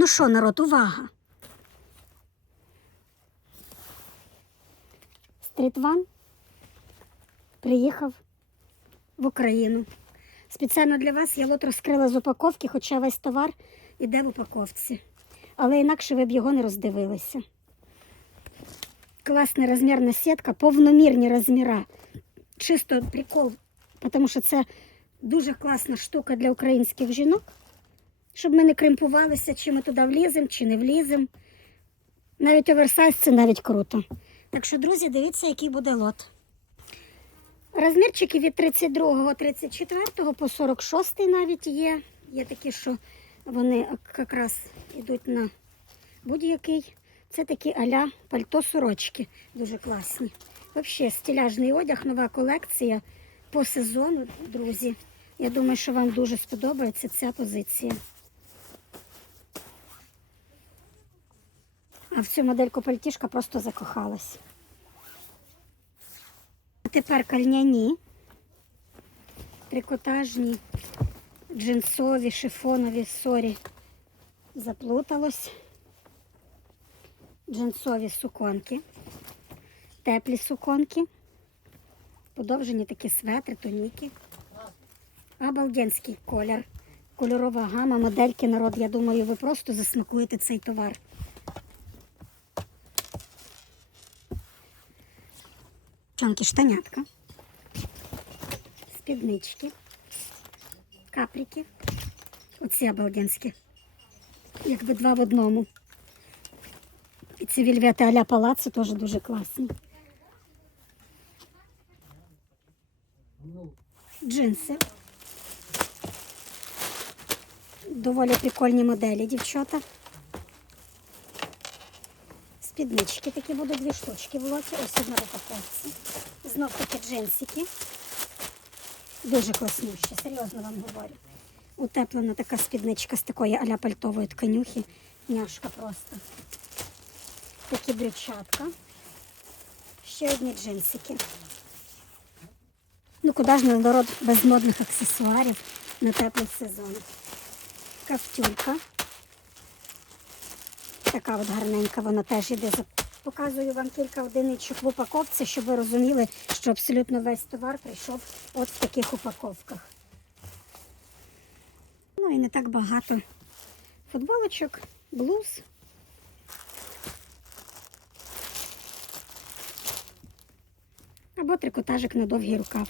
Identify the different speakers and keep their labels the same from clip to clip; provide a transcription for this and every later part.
Speaker 1: Ну що, народ, увага. Стрітван приїхав в Україну. Спеціально для вас я лот розкрила з упаковки, хоча весь товар іде в упаковці. Але інакше ви б його не роздивилися. Класна розмірна сітка, повномірні розміра. Чисто прикол, тому що це дуже класна штука для українських жінок, щоб ми не кримпувалися, чи ми туди вліземо, чи не вліземо. Навіть оверсайз це навіть круто. Так що, друзі, дивіться, який буде лот. Розмірчики від 32 34 по 46 навіть є. Є такі, що вони якраз йдуть на будь-який. Це такі аля пальто сорочки. Дуже класні. Взагалі, стиляжний одяг, нова колекція по сезону, друзі. Я думаю, що вам дуже сподобається ця позиція. А в цю модельку пальтішка просто закохалась. А тепер кальняні, трикотажні, джинсові, шифонові, сорі, заплуталось. Джинсові суконки, теплі суконки, подовжені такі светри, тоніки. Обалденський колір. Кольорова гама, модельки народ. Я думаю, ви просто засмакуєте цей товар. Чонки штанятка, спіднички, каприки. Оці обалденські. Якби два в одному. І ці вільвети а-ля палацу теж дуже класні. Джинси. Доволі прикольні моделі, дівчата. Спіднички такі будуть дві штучки в лоті. Ось одна упаковці. Знов таки джинсики. Дуже класнющі, серйозно вам говорю. Утеплена така спідничка з такої аля пальтової тканюхи. Няшка просто. Такі брючатка. Ще одні джинсики. Ну, куди ж народ без модних аксесуарів на теплий сезон. Кафтюлька. Така от гарненька, вона теж іде. Показую вам кілька одиничок в упаковці, щоб ви розуміли, що абсолютно весь товар прийшов от в таких упаковках. Ну і не так багато футболочок, блуз. Або трикотажик на довгий рукав.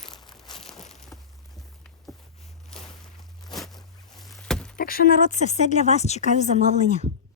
Speaker 1: Так що народ, це все для вас. Чекаю замовлення.